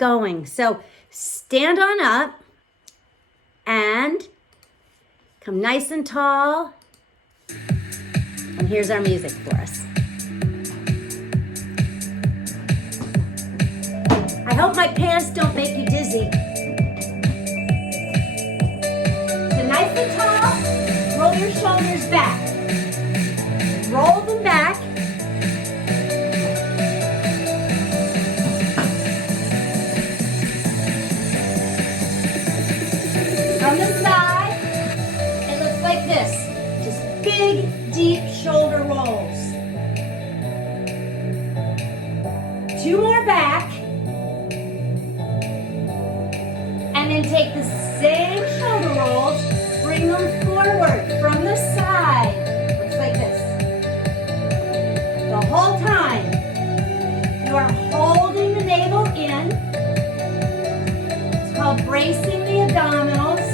going. So stand on up and come nice and tall. And here's our music for us. I hope my pants don't make you dizzy. So nice and tall, roll your shoulders back. Roll them back. From the side, it looks like this. Just big, deep shoulder rolls. 2 more back. And then take the same shoulder rolls, bring them forward from the side. Looks like this. The whole time, you are holding the navel in. It's called bracing the abdominals.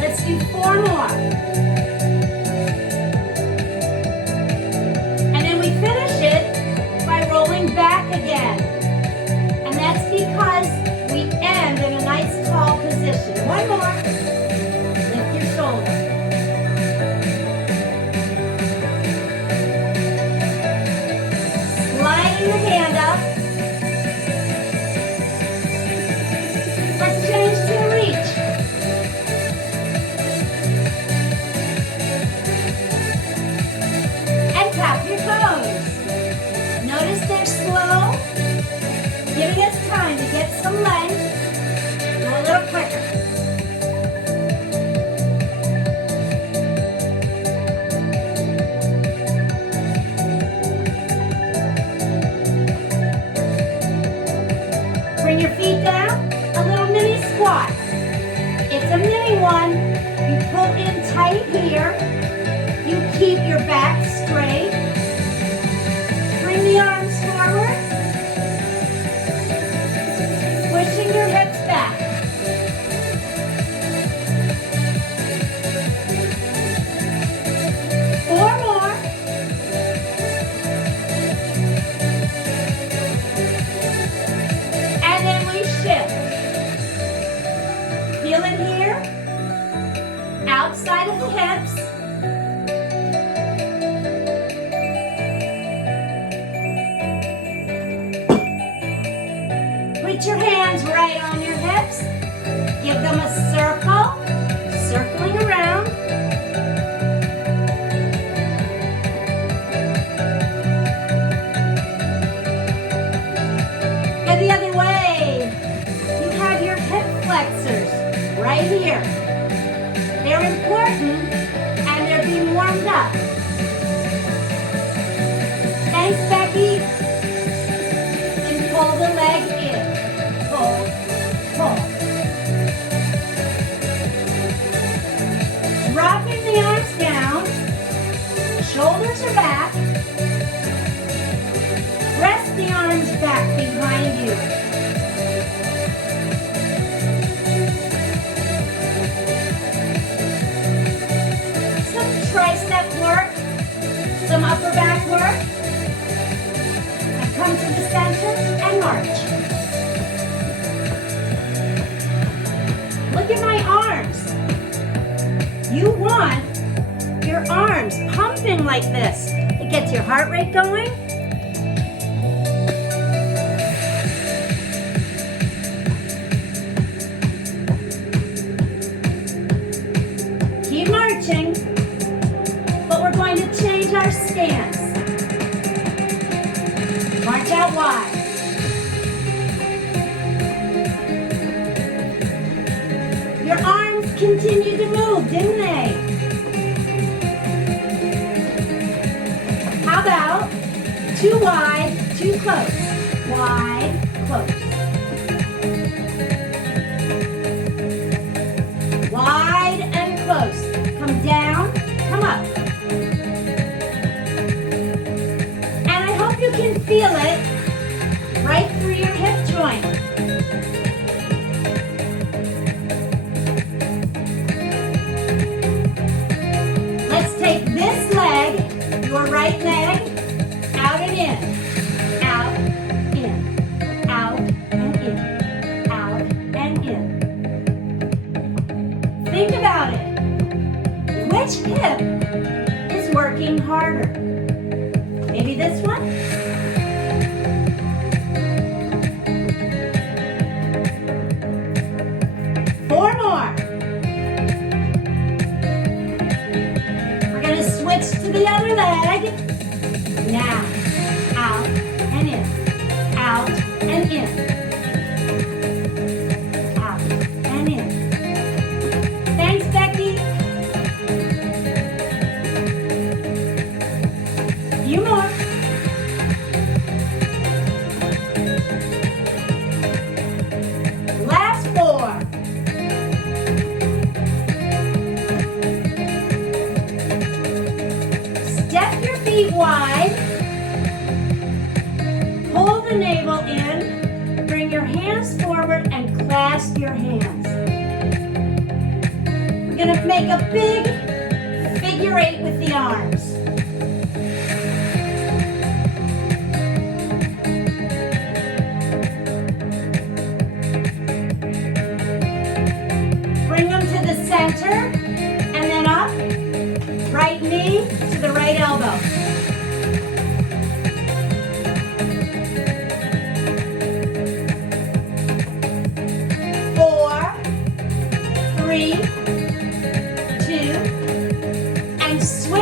Let's do 4 more. And then we finish it by rolling back again. And that's because we end in a nice tall position. 1 more. Lift your shoulder. Sliding the hand up. Let's change to a reach. And tap your toes. Notice they're slow, giving us time to get some length. Go a little quicker. Bring your feet down, a little mini squat. It's a mini one. You pull in tight here. You keep your back straight. Bring the arms forward. Pushing your hips back. Four more. And then we shift. Feel it here. Outside of the hips. Put your hands right on your hips. Give them a circle, circling around. And the other way. You have your hip flexors right here. They're important and they're being warmed up. Thanks, Becky. And pull the leg in. Pull, pull. Dropping the arms down. Shoulders are back. Press the arms back behind you. Some tricep work. Some upper back work. And come to the center and march. Look at my arms. You want your arms pumping like this. It gets your heart rate going. Keep marching, but we're going to change our stance. March out wide. Your arms continued to move, didn't they? How about 2 wide, 2 close? Wide, close. Wide and close. Come down, come up. And I hope you can feel it right through your hip joint. your hands. We're going to make a big figure 8 with the arms. Bring them to the center and then up. Right knee to the right elbow.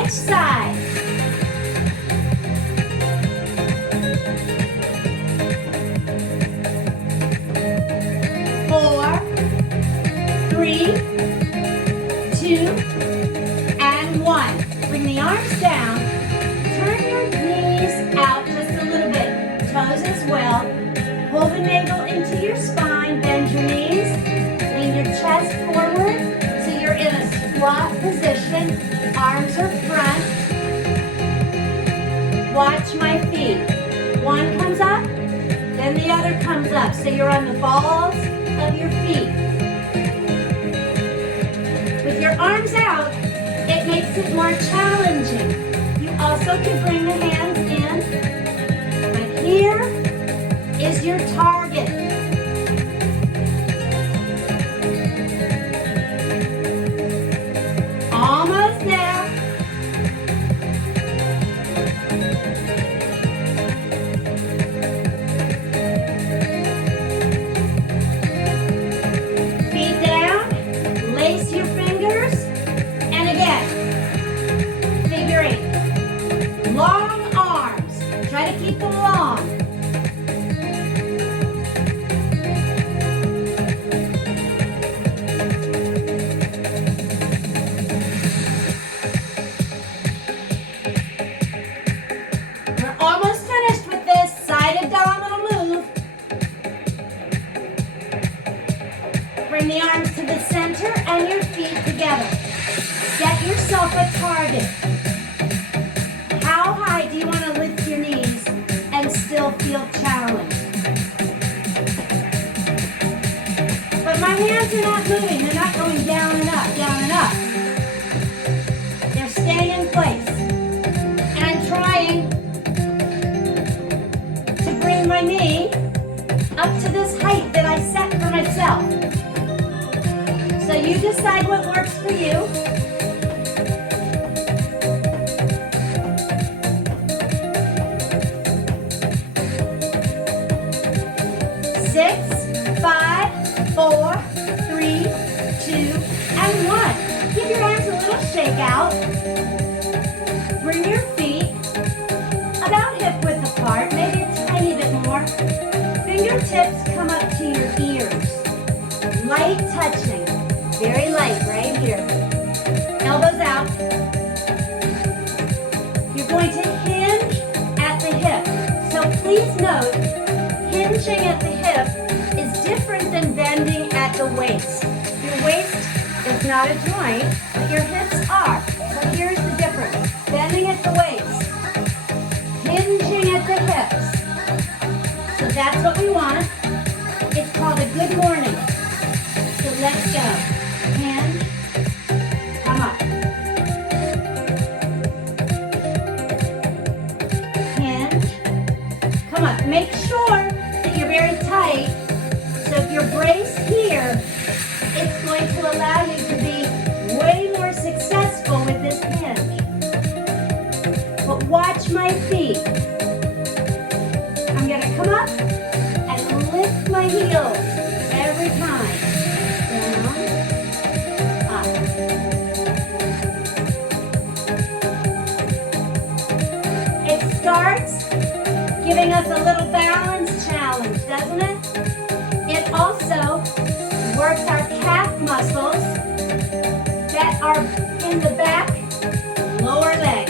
Side. 4, 3, 2, and 1. Bring the arms down. Turn your knees out just a little bit. Toes as well. Pull the navel into your spine. Bend your knees. Lean your chest forward so you're in a squat position. Arms are front. Watch my feet. One comes up, then the other comes up. So you're on the balls of your feet. With your arms out, it makes it more challenging. You also can bring the hands in. But here is your target. Almost there. Feet down, lace your fingers, and again, figure 8. Long arms, try to keep them long. Bring the arms to the center and your feet together. Set yourself a target. How high do you want to lift your knees and still feel challenged? But my hands are not moving. They're not going down and up, down and up. They're staying in place. And I'm trying to bring my knee up to this height that I set for myself. So you decide what works for you. Six, 5, 4, 3, 2, and 1. Give your arms a little shake out. Bring your feet about hip width apart, maybe a tiny bit more. Fingertips come up to your ears. Light touching. Very light right here. Elbows out. You're going to hinge at the hip. So please note, hinging at the hip is different than bending at the waist. Your waist is not a joint, but your hips are. So here's the difference. Bending at the waist. Hinging at the hips. So that's what we want. It's called a good morning. So let's go. Hinge, come up. Hinge, come up. Make sure that you're very tight. So if you're braced here, it's going to allow you to be way more successful with this hinge. But watch my feet. I'm going to come up and lift my heels every time. It starts giving us a little balance challenge, doesn't it? It also works our calf muscles that are in the back, lower leg.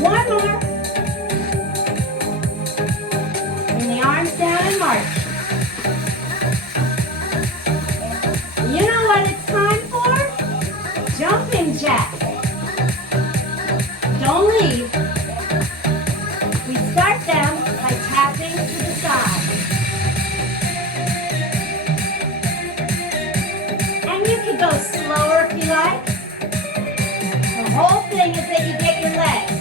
One more. Bring the arms down and march. You know what it's time for? Jumping jack. Don't leave. We start them by tapping to the side. thing is that you get your legs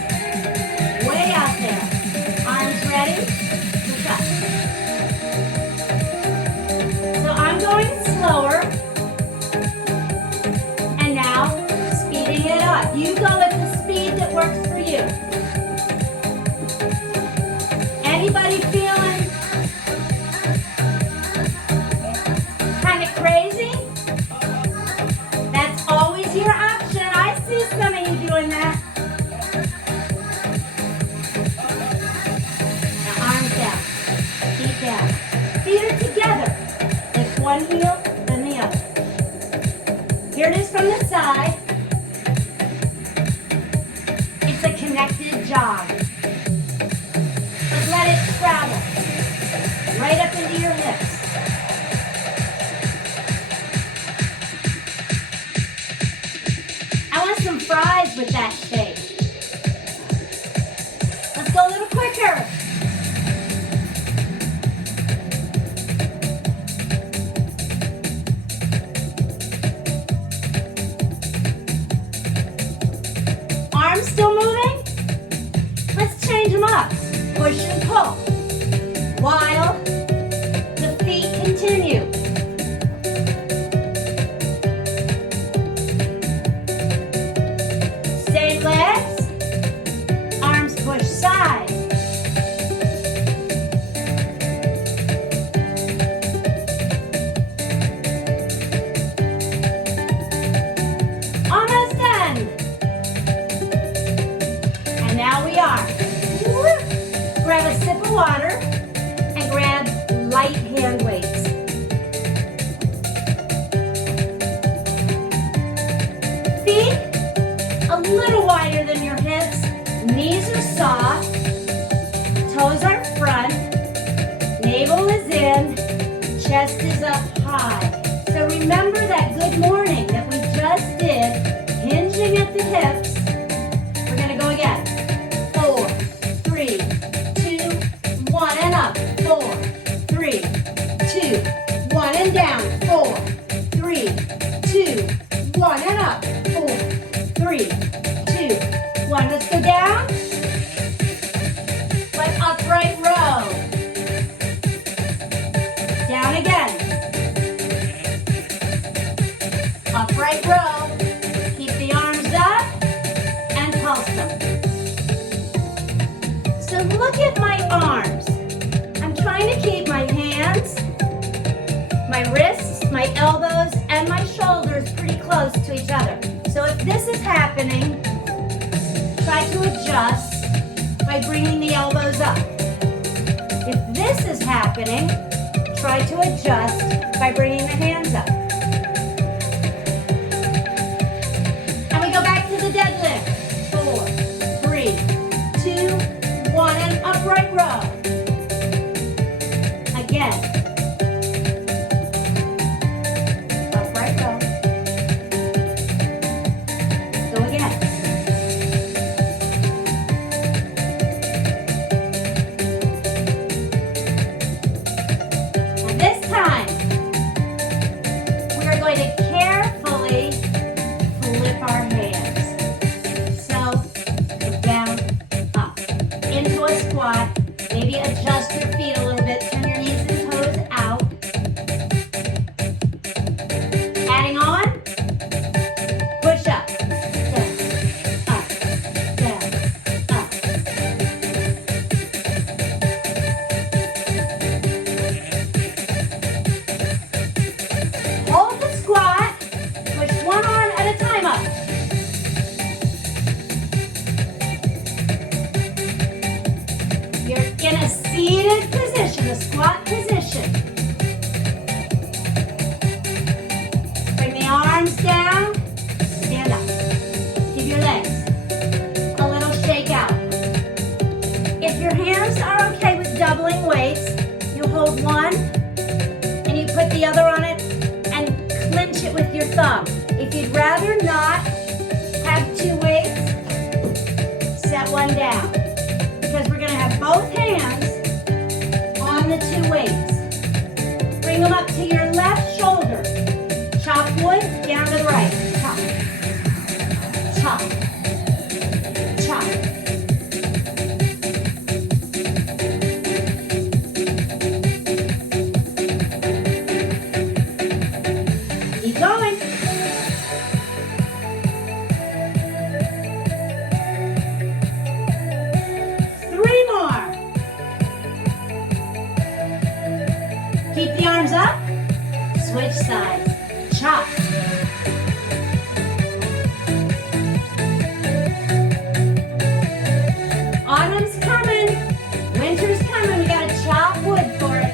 way out there. Arms ready? Push up. So I'm going slower. And now, speeding it up. You go at the speed that works for you. Anybody feeling kind of crazy? That's always your option. I see some of you doing that. Now arms down, feet down. Feet are together. Lift one heel, then the other. Here it is from the side. It's a connected jog. But let it travel right up into your hips. I want some fries with that shape. Let's go a little quicker. Arms still moving? Let's change them up. Push and pull while the feet continue. Same legs, arms push side. Almost done. And now we are. Grab a sip of water and grab light hand weights. Feet a little wider than your hips. Knees are soft. Toes are front. Navel is in. Chest is up high. So remember that good morning that we just did, hinging at the hips. We're going to go again. 4, 3, 2, 1 and up. 4, 3, 2, 1 and down. 4, 3, 2, 1 and up. 4, 3, 2, 1. Let's go down. Like upright row. Down again. Upright row. Keep the arms up and pulse them. So look at my arms. I'm trying to keep my hands, my wrists, my elbows, and my shoulders pretty close to each other. So if this is happening, try to adjust by bringing the elbows up. If this is happening, try to adjust by bringing the hands up. And we go back to the deadlift. 4, 3, 2, 1, and upright row. Again. Upright row. Go again. And this time, we are going to carefully flip our hands. So, down, up, into a squat. Maybe adjust your feet a little bit. Turn your knees and toes out. Adding on. Push up. Down, up, down, up. Hold the squat. Push one arm at a time up. You're in a seated position, a squat position. Bring the arms down, stand up. Give your legs a little shake out. If your hands are okay with doubling weights, you hold one and you put the other on it and clinch it with your thumb. If you'd rather not have two weights, set one down. Because we're going to have both hands on the two weights. Bring them up to your left shoulder. Chop wood, down to the right. Chop. Chop. Keep the arms up. Switch sides. Chop. Autumn's coming. Winter's coming. We gotta chop wood for it.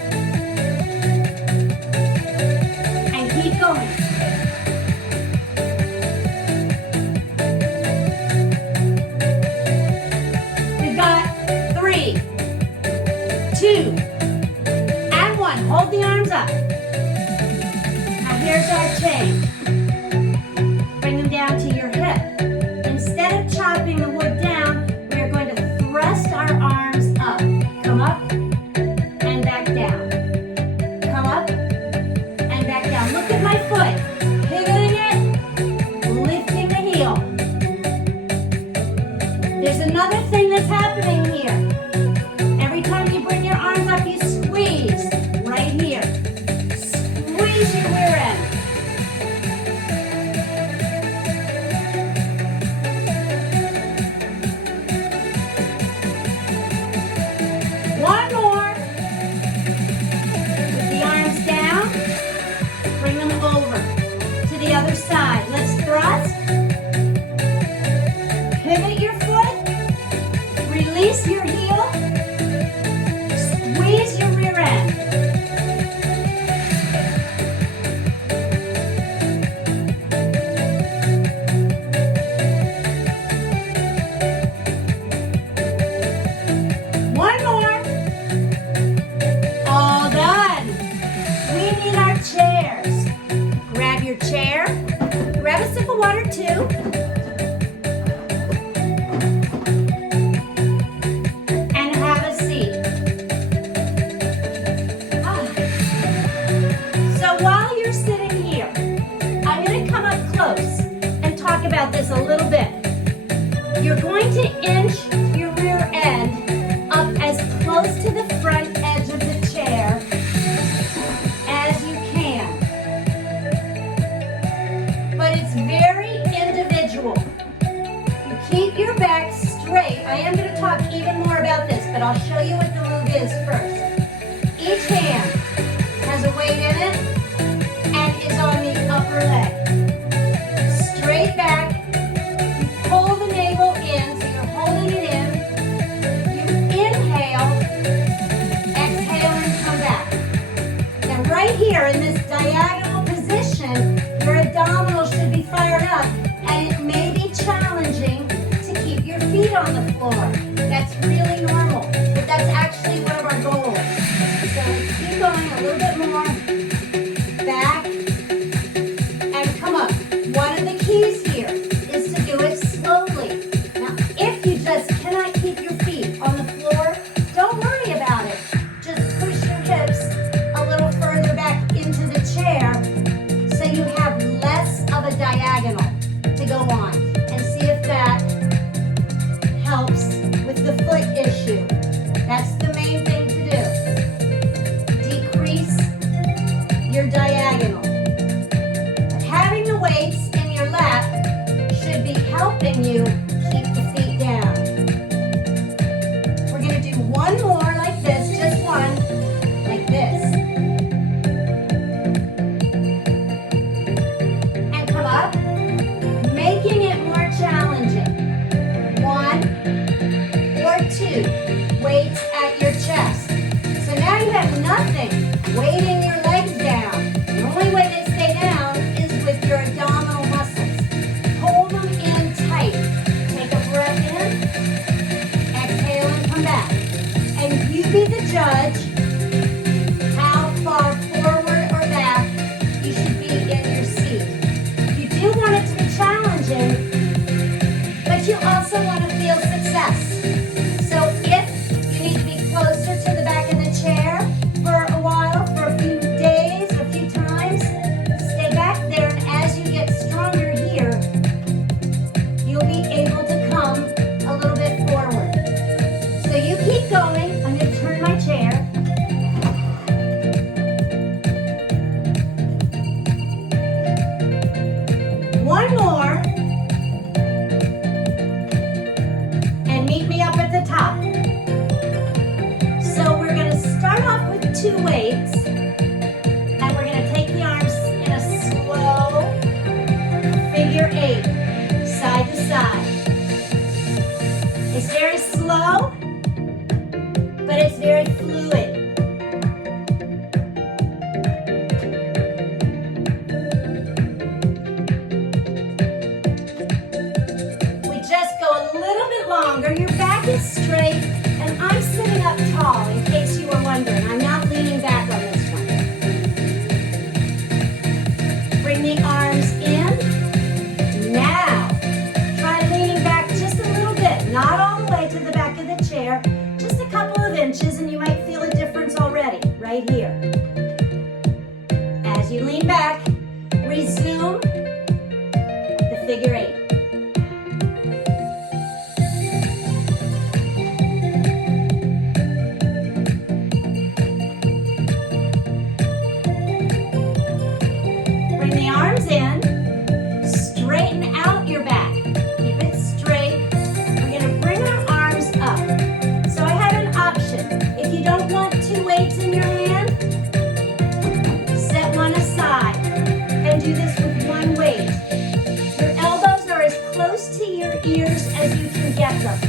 And keep going. We've got 3, 2, and 1. Hold the arms up. Now here's our change. Bring them down to your hip. Instead of chopping the wood down, we are going to thrust our arms up. Come up and back down. Come up and back down. Look at my foot. Pivoting it, lifting the heel. There's another thing that's happening here. Every time you bring your arms up, you squeeze right here. Squeeze your rear end. One more. Put the arms down. Bring them over to the other side. Let's thrust. Pivot your foot. Release your heel. Squeeze your rear end. One more. All done. We need our chairs. Grab your chair. Grab a sip of water too. And have a seat. So while you're sitting here, I'm going to come up close and talk about this a little bit. You're going to inch your rear end up as close to the front edge of the chair as you can. But it's very individual. You keep your back straight. I am going to talk even more about this, but I'll show you what the move is first. Each hand has a weight in it and is on the upper leg. Straight back. You pull the navel in, so you're holding it in. You inhale, exhale, and come back. Now right here in this diagonal position, your abdominals should be fired up, and it may be challenging to keep your feet on the floor. That's really normal, but that's actually one of our goals. So keep going a little bit more. Back and come up. One of the keys here is to do it slowly. Now, if you just cannot keep your feet on the floor, don't worry about it. Just push your hips a little further back into the chair so you have less of a diagonal to go on. And see if that helps with the foot issue. That's the main thing to do. Decrease your diagonal. But having the weights in your lap should be helping you keep the feet down. We're going to do one more like this, just one, like this. And come up, making it more challenging. 1 or 2 weights at your chest. So now you have nothing weighting your legs down. The only way they stay down is with your abdominal muscles. Hold them in tight. Take a breath in, exhale, and come back. And you be the judge how far forward or back you should be in your seat. You do want it to be challenging, but you also want to feel success. So if you need to be closer to the back of the chair for a while, for a few days, a few times, stay back there, and as you get stronger here, you'll be able to come a little bit forward. So you keep going. I'm going to turn my chair. One more. And meet me up at the top. So we're going to start off with 2 weights. but it's very fluid. We just go a little bit longer. Your back is straight, and I'm sitting up tall in case you were wondering. I'm not leaning back on this one. Bring the arms in. Now, try leaning back just a little bit, not all the way to the back of the chair, just a couple of inches, and you might feel a difference already, right here. As you lean back, resume the figure eight. Bring the arms in. Straighten out your back. Keep it straight. We're going to bring our arms up. So I have an option. If you don't want two weights in your hand, set one aside and do this with one weight. Your elbows are as close to your ears as you can get them.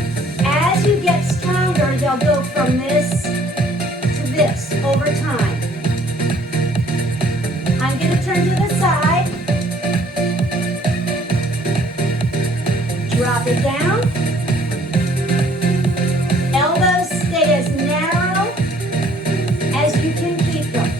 As you get stronger, they'll go from this to this over time. I'm going to turn to the side. Drop it down. Elbows stay as narrow as you can keep them.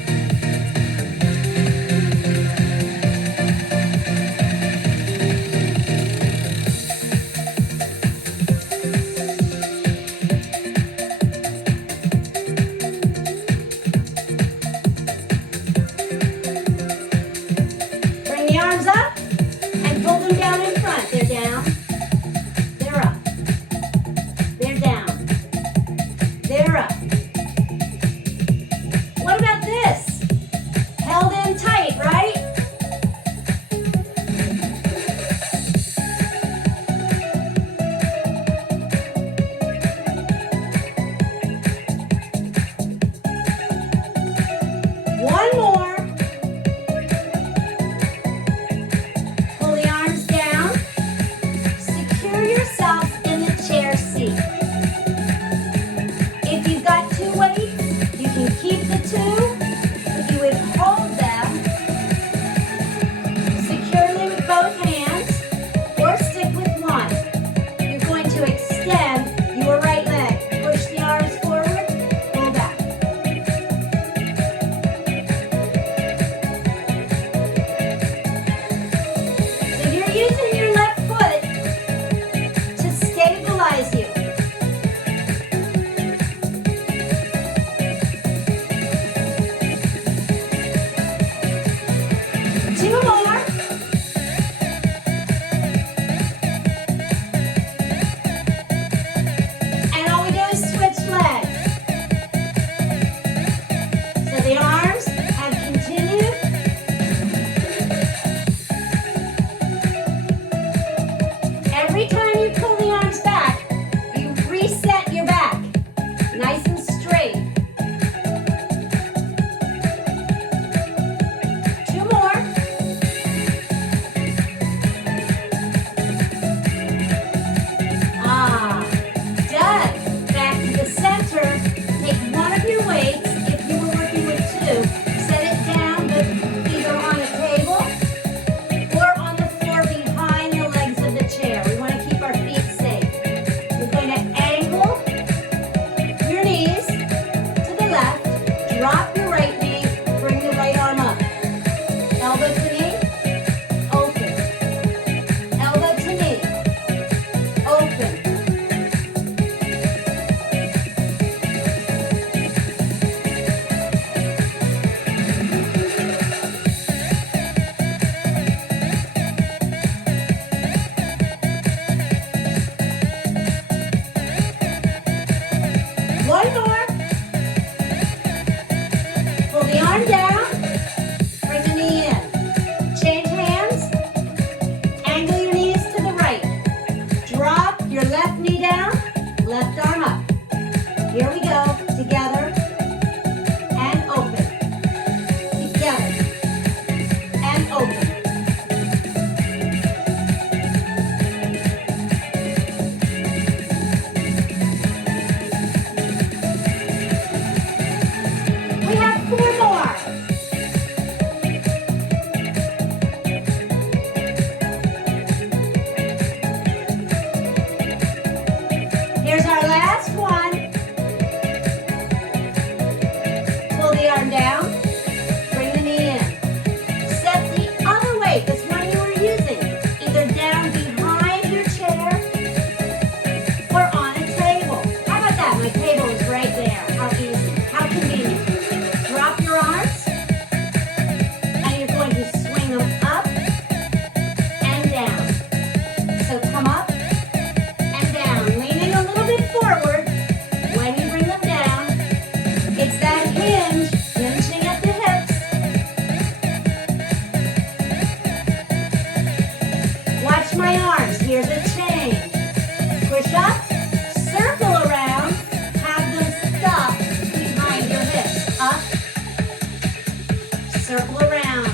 Circle around,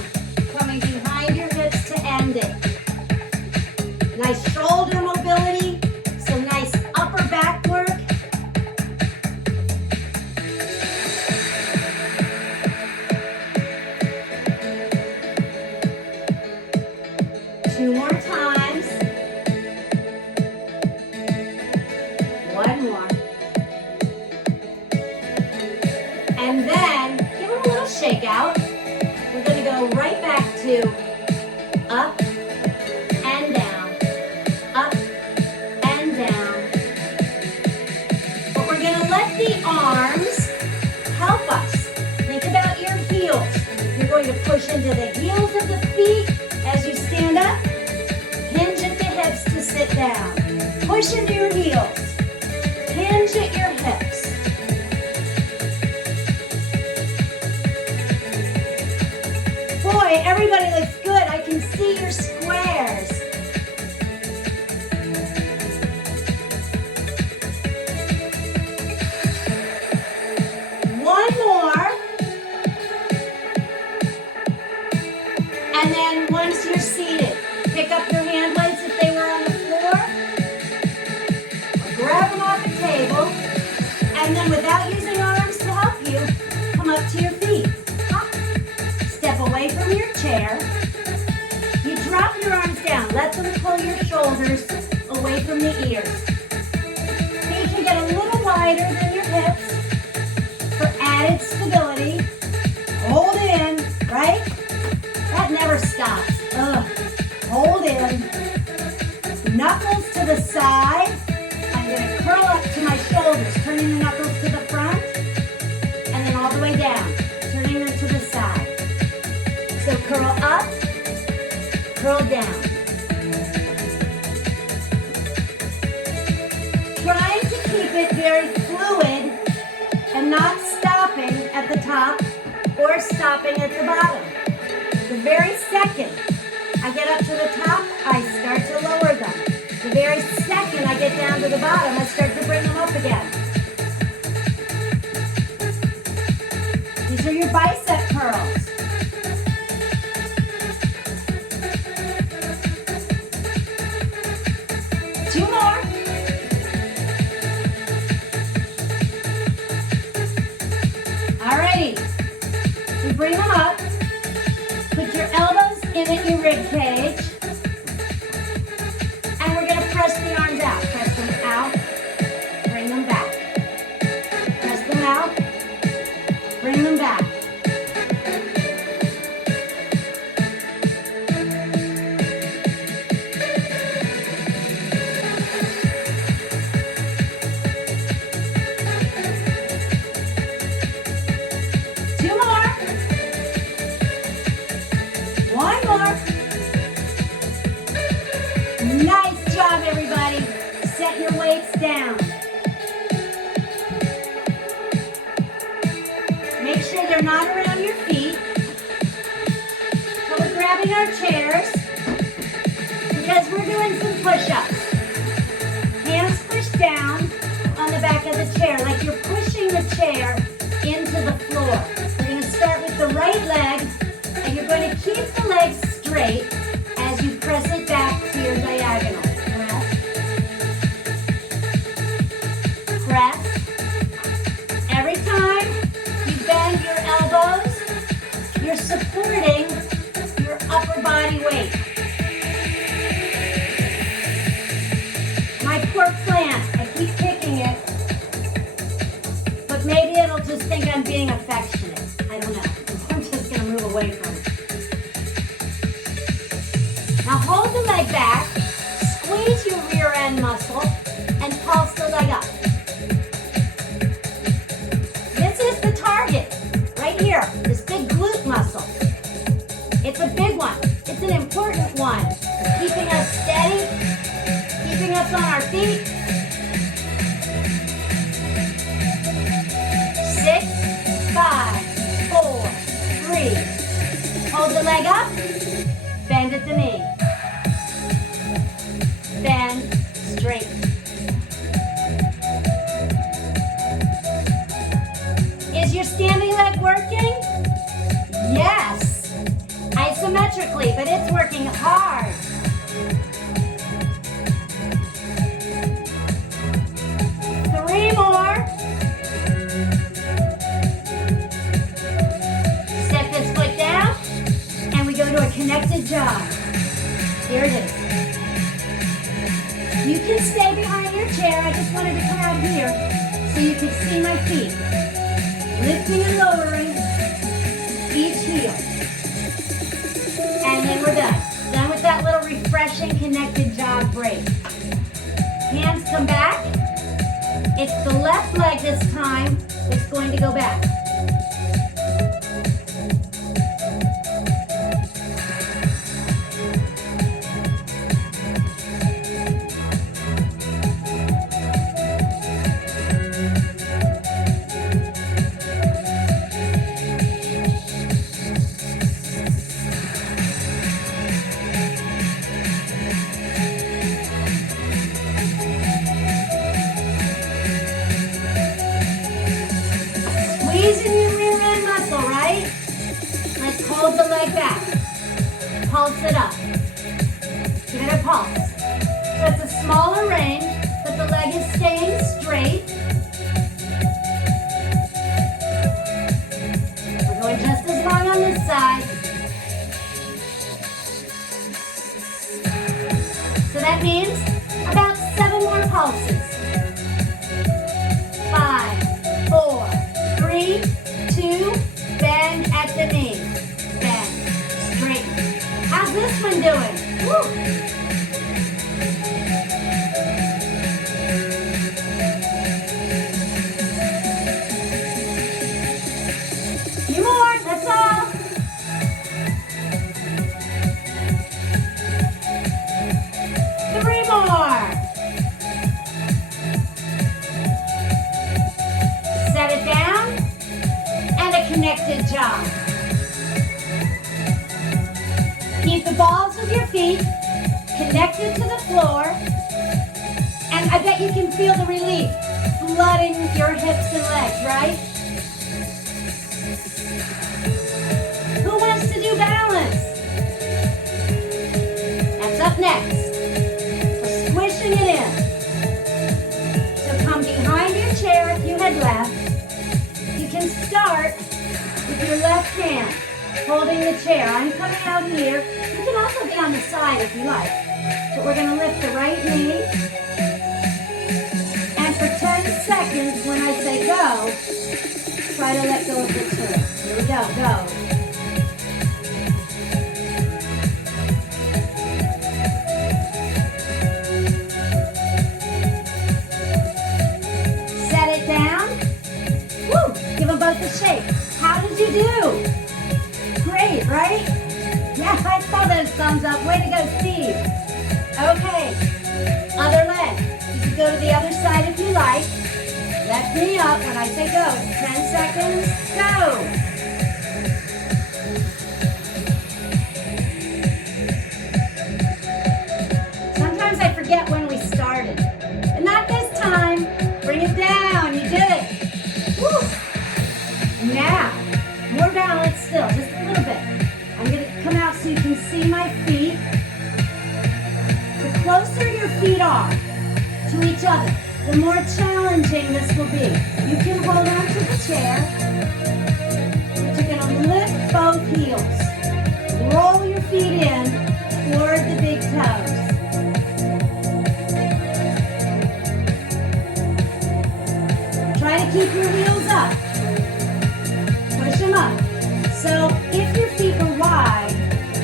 coming behind your hips to end it. Nice shoulder mobility, some nice upper back work. Two more times. One more. And then give them a little shake out. We're going to go right back to up and down, up and down. But we're going to let the arms help us. Think about your heels. You're going to push into the heels of the feet as you stand up. Hinge at the hips to sit down. Push into your heels. Hinge at your hips. Boy, everybody looks good. I can see your squares. One more. And then once you're seated, pick up your hand weights if they were on the floor. Or grab them off the table. And then without using arms to help you, come up to your feet. Hop. Step away from your chair. You drop your arms down. Let them pull your shoulders away from the ears. Feet can get a little wider than your hips for added stability. Hold in, right? That never stops. Ugh. Hold in. Knuckles to the side. I'm going to curl up to my shoulders, turning the knuckles to the front, and then all the way down, turning them to the side. So curl up, curl down. Trying to keep it very fluid and not stopping at the top or stopping at the bottom. The very second I get up to the top, I start to lower them. The very second I get down to the bottom, I start to bring them up again. These are your bicep curls. Two more. Alrighty. We bring them up. Put your elbows in at your rib cage. And we're going to press the arms out. Press them out. Bring them back. Press them out. Bring them back. Two more. One more. Nice job, everybody. Set your weights down. Make sure they're not around your feet. So we're grabbing our chairs because we're doing some push-ups. Hands pushed down on the back of the chair, like you're pushing the chair into the floor. We're going to start with the right leg, and you're going to keep the leg straight as you press it back to your diagonal. Press. Press. Every time you bend your elbows, you're supporting your upper body weight. My poor plant, I keep kicking it, but maybe it'll just think I'm being affectionate. I don't know. I'm just going to move away from it. Now hold the leg back, squeeze your rear end muscle, and pulse the leg up. This is the target, right here, this big glute muscle. It's a big one. It's an important one. Keeping us steady, keeping us on our feet. 6, 5, 4, 3. Hold the leg up, bend at the knee. Bend straight. Is your standing leg working? Yes. connected jaw. Here it is. You can stay behind your chair. I just wanted to come out here so you can see my feet. Lifting and lowering each heel. And then we're done. Done with that little refreshing connected jaw break. Hands come back. It's the left leg this time that's going to go back. Squeezing your rear end muscle, right? Let's hold the leg back. Pulse it up. Give it a pulse. So it's a smaller range, but the leg is staying straight. We're going just as long on this side. So that means about 7 more pulses. 5, 4, 3, 2, bend at the knee. Bend, straighten. How's this one doing? Woo. Few more, that's all. Three more. Set it down. And a connected jaw. Keep the balls of your feet connected to the floor. And I bet you can feel the relief flooding your hips and legs, right? Who wants to do balance? That's up next. We're squishing it in. So come behind your chair if you had left. You can start with your left hand holding the chair. I'm coming out here. You can also be on the side if you like. But we're going to lift the right knee. And for 10 seconds, when I say go, try to let go of the chair. Here we go. Go. Set it down. Woo! Give them both a shake. How did you do? Great, right? Yeah, I saw those thumbs up. Way to go, Steve. Okay, other leg. You can go to the other side if you like. Left knee up when I say go. 10 seconds, go. Sometimes I forget when we started. But not this time. Bring it down. You did it. Woo. Now, more balance still, just a little bit. I'm going to come out so you can see my feet. The closer your feet are to each other, the more challenging this will be. You can hold on to the chair, but you're going to lift both heels. Roll your feet in toward the big toes. Try to keep your heels up. Push them up. So if your feet were wide,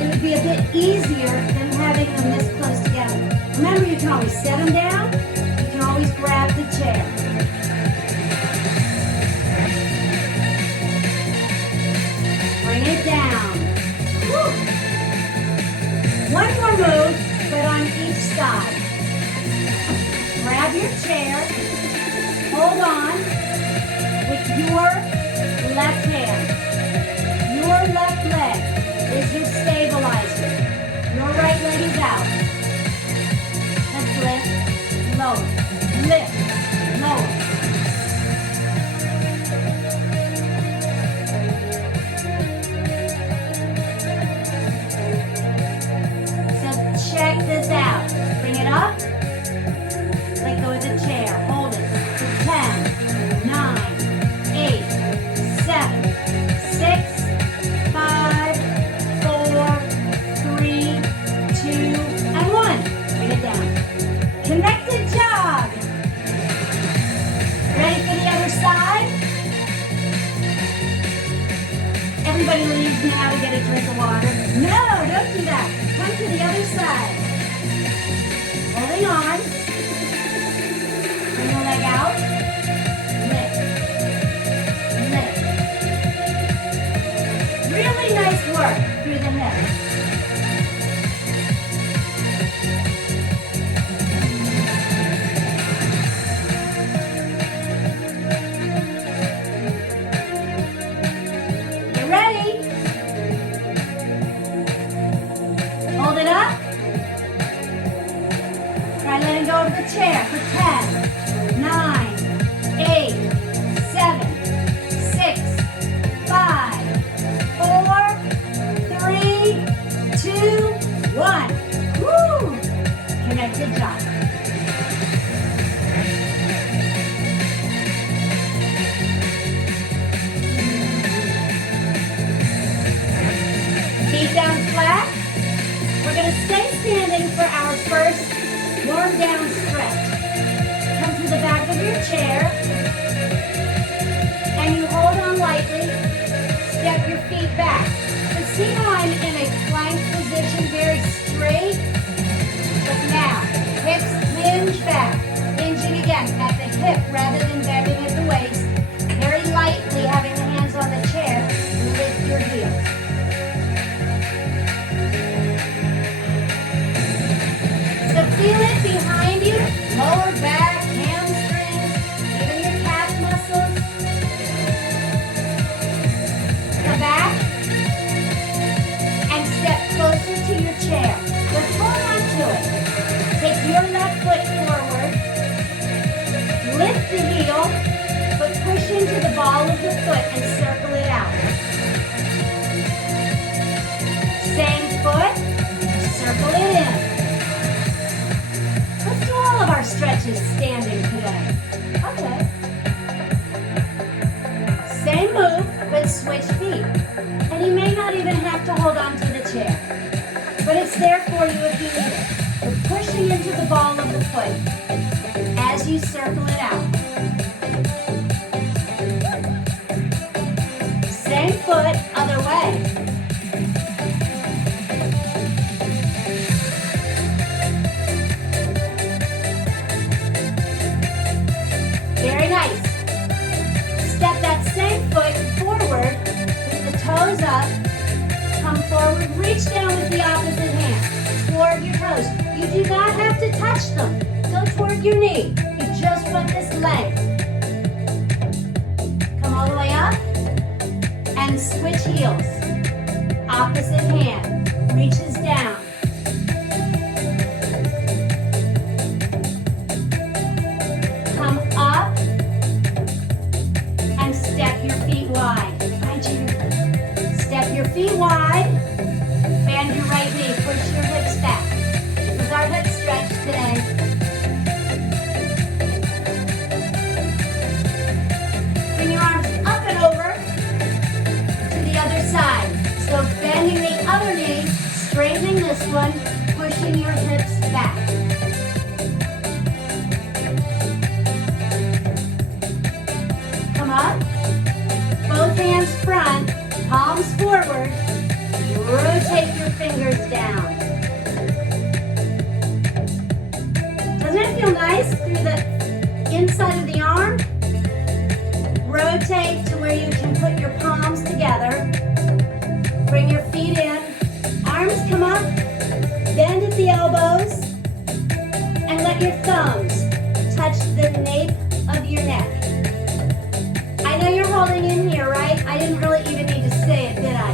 it would be a bit easier than having them this close together. Remember, you can always set them down. You can always grab the chair. Bring it down. Woo. One more move, but on each side. Grab your chair. Hold on with your left hand. Your left leg is your stabilizer. Your right leg is out. Let's lift, lower, lift, lower. So check this out. Bring it up. Let go of the chair. Hold it for 10, 9, 8, 7, Everybody leaves now to get a drink of water. No, don't do that. Come to the other side. Holding on. Bring your leg out. Lift. Lift. Really nice work through the hips. Chair for 10, 9, 8, 7, 6, 5, 4, 3, 2, 1. Woo! Connected jump. Feet down flat. We're going to stay standing for our first warm down stretch. Come to the back of your chair and you hold on lightly. Step your feet back. So see how I'm in a plank position, very straight? But now, hips hinge back. Hinging again at the hip rather than bending at the waist. Very lightly, having the hands on the chair, lift your heels. So feel it behind you, lower back, hamstrings, even your calf muscles. Come back and step closer to your chair. Just hold on to it. Take your left foot forward. Lift the heel, but push into the ball of the foot and circle it out. Same foot, circle it in. Let's do all of our stretches standing today. Okay. Same move, but switch feet. And you may not even have to hold on to the chair. But it's there for you if you need it. You're pushing into the ball of the foot as you circle it out. Same foot, other way. Very nice. Step that same foot forward with the toes up. Come forward, reach down with the opposite hand toward your toes. You do not have to touch them. Go toward your knee. You just want this length. Come all the way up and switch heels. Opposite hand reaches down. Come up and step your feet wide. Step your feet wide. Bend your right knee. Push your hips back. This is our hip stretch today. Bring your arms up and over to the other side. So bending the other knee, straightening this one, pushing your hips back. Come up. Both hands front, palms forward. Rotate your fingers down. Doesn't it feel nice through the inside of the arm? Rotate to where you can put your palms together. Bring your feet in. Arms come up. Bend at the elbows. And let your thumbs touch the nape of your neck. I know you're holding in here, right? I didn't really even need to say it, did I?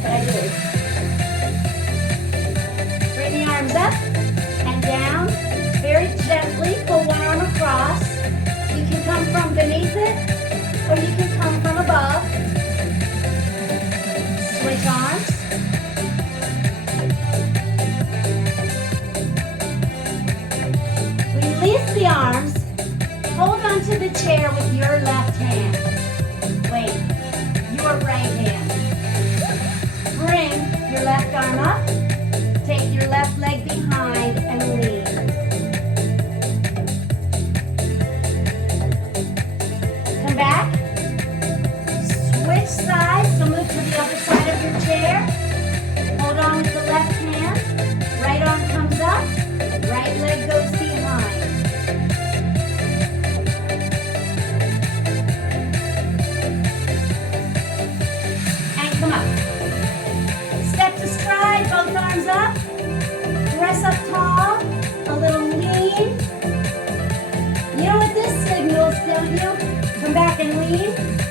But I did. Bring the arms up and down. Very gently pull one arm across. You can come from beneath it, or you can come from above. Switch arms. Release the arms. Hold on to the chair with your left hand. Wait, your right hand. Bring your left arm up. Take your left leg behind and lean. Come back. Switch sides, so move to the other side. Hold on with the left hand. Right arm comes up. Right leg goes behind. And come up. Step to stride, both arms up. Press up tall. A little lean. You know what this signals, don't you? Come back and lean.